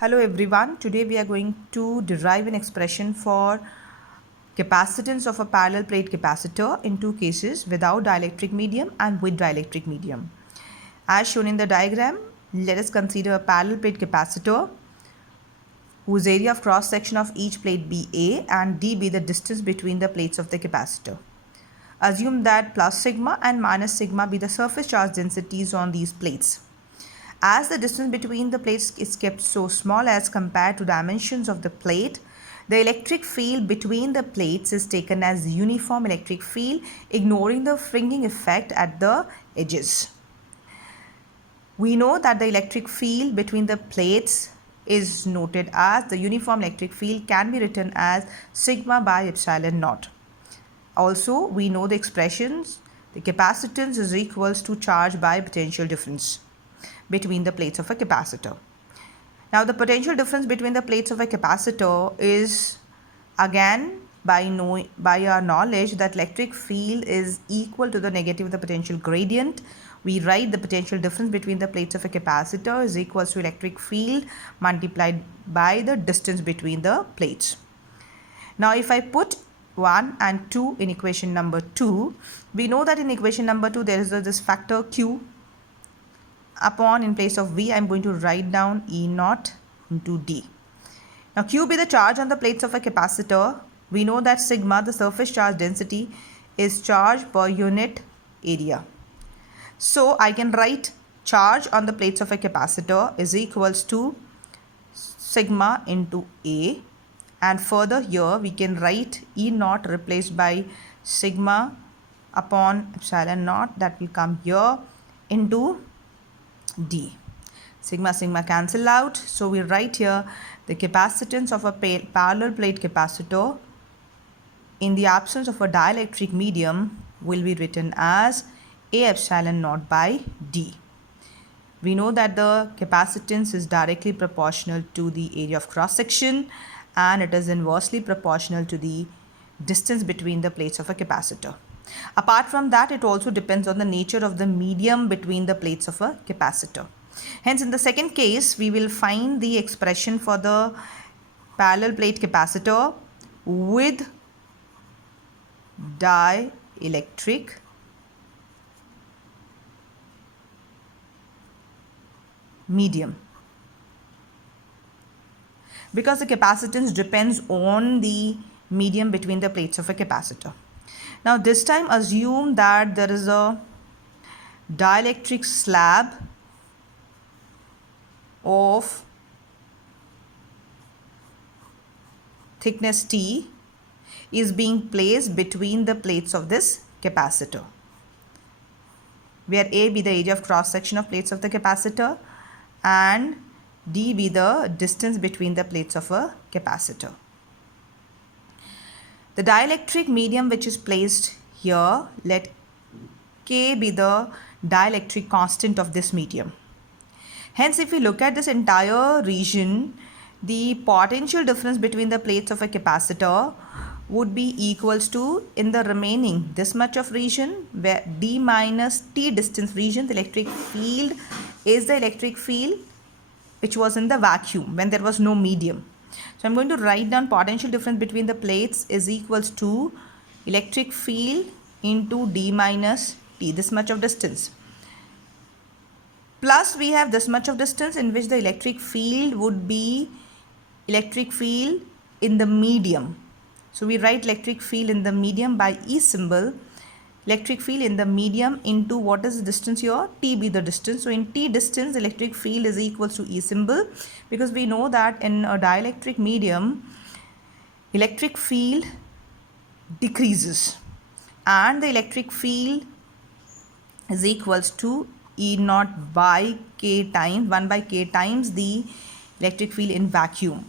Hello everyone, today we are going to derive an expression for capacitance of a parallel plate capacitor in two cases, without dielectric medium and with dielectric medium. As shown in the diagram, let us consider a parallel plate capacitor whose area of cross section of each plate be A and D be the distance between the plates of the capacitor. Assume that plus sigma and minus sigma be the surface charge densities on these plates. As the distance between the plates is kept so small as compared to dimensions of the plate, the electric field between the plates is taken as uniform electric field, ignoring the fringing effect at the edges. We know that the electric field between the plates is noted as the uniform electric field can be written as sigma by epsilon naught. Also, we know the expressions, the capacitance is equals to charge by potential difference between the plates of a capacitor. Now the potential difference between the plates of a capacitor is again by our knowledge that electric field is equal to the negative of the potential gradient. We write the potential difference between the plates of a capacitor is equals to electric field multiplied by the distance between the plates. Now if I put 1 and 2 in equation number 2, we know that in equation number 2 there is this factor Q upon, in place of V, I am going to write down E naught into D. Now Q be the charge on the plates of a capacitor. We know that sigma, the surface charge density, is charge per unit area. So I can write charge on the plates of a capacitor is equals to sigma into A, and further here we can write E naught replaced by sigma upon epsilon naught, that will come here, into D. Sigma sigma cancel out, so we write here the capacitance of a parallel plate capacitor in the absence of a dielectric medium will be written as A epsilon naught by D. We know that the capacitance is directly proportional to the area of cross section and it is inversely proportional to the distance between the plates of a capacitor. Apart from that, it also depends on the nature of the medium between the plates of a capacitor. Hence, in the second case, we will find the expression for the parallel plate capacitor with dielectric medium, because the capacitance depends on the medium between the plates of a capacitor. Now this time assume that there is a dielectric slab of thickness T is being placed between the plates of this capacitor, where A be the area of cross section of plates of the capacitor and D be the distance between the plates of a capacitor. The dielectric medium which is placed here, let K be the dielectric constant of this medium. Hence, if we look at this entire region, the potential difference between the plates of a capacitor would be equals to, in the remaining this much of region, where D minus T distance region, the electric field is the electric field which was in the vacuum when there was no medium. So I'm going to write down potential difference between the plates is equals to electric field into D minus T, this much of distance. Plus we have this much of distance in which the electric field would be electric field in the medium. So we write electric field in the medium by E symbol. Electric field in the medium into what is the distance here? T be the distance. So in T distance, electric field is equals to E symbol, because we know that in a dielectric medium, electric field decreases and the electric field is equals to E naught by K times 1 by K times the electric field in vacuum.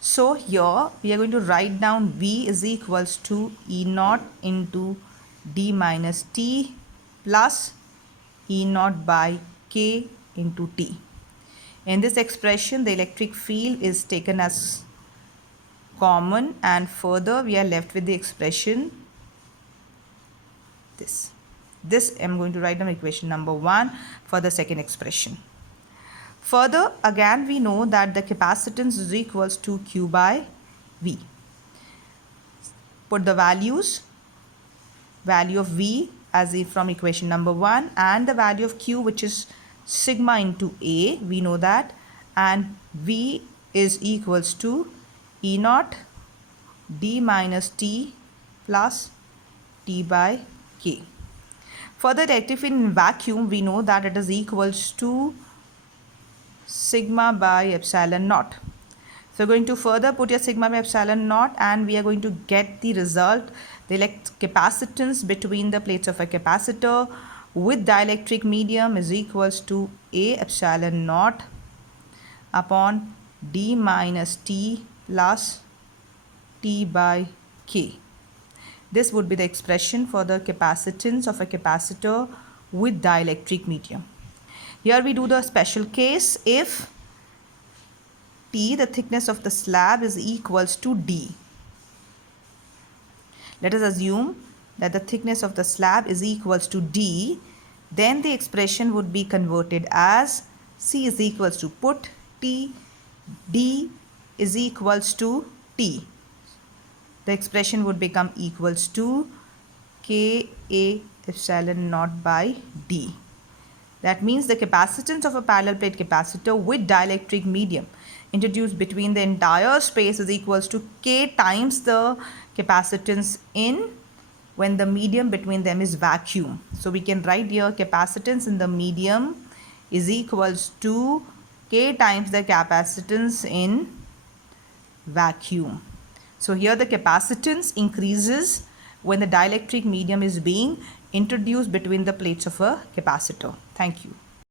So here we are going to write down V is equals to E naught into D minus T plus E naught by K into T. In this expression, the electric field is taken as common, and further we are left with the expression this. I am going to write down equation number 1 for the second expression. Further, again we know that the capacitance is equals to Q by V. Put the value of V as if from equation number 1 and the value of Q, which is sigma into A, we know that, and V is equals to E naught D minus T plus T by K. Further, rectifying in vacuum, we know that it is equals to sigma by epsilon naught. So you're going to further put your sigma by epsilon naught and we are going to get the result, the capacitance between the plates of a capacitor with dielectric medium is equals to A epsilon naught upon D minus T plus T by K. This would be the expression for the capacitance of a capacitor with dielectric medium. Here we do the special case if T, the thickness of the slab, is equals to D. Let us assume that the thickness of the slab is equals to D. Then the expression would be converted as C is equals to put T, D is equals to T. The expression would become equals to Ka epsilon naught by D. That means the capacitance of a parallel plate capacitor with dielectric medium introduced between the entire space is equals to K times the capacitance in when the medium between them is vacuum. So we can write here capacitance in the medium is equals to K times the capacitance in vacuum. So here the capacitance increases when the dielectric medium is being introduced between the plates of a capacitor. Thank you.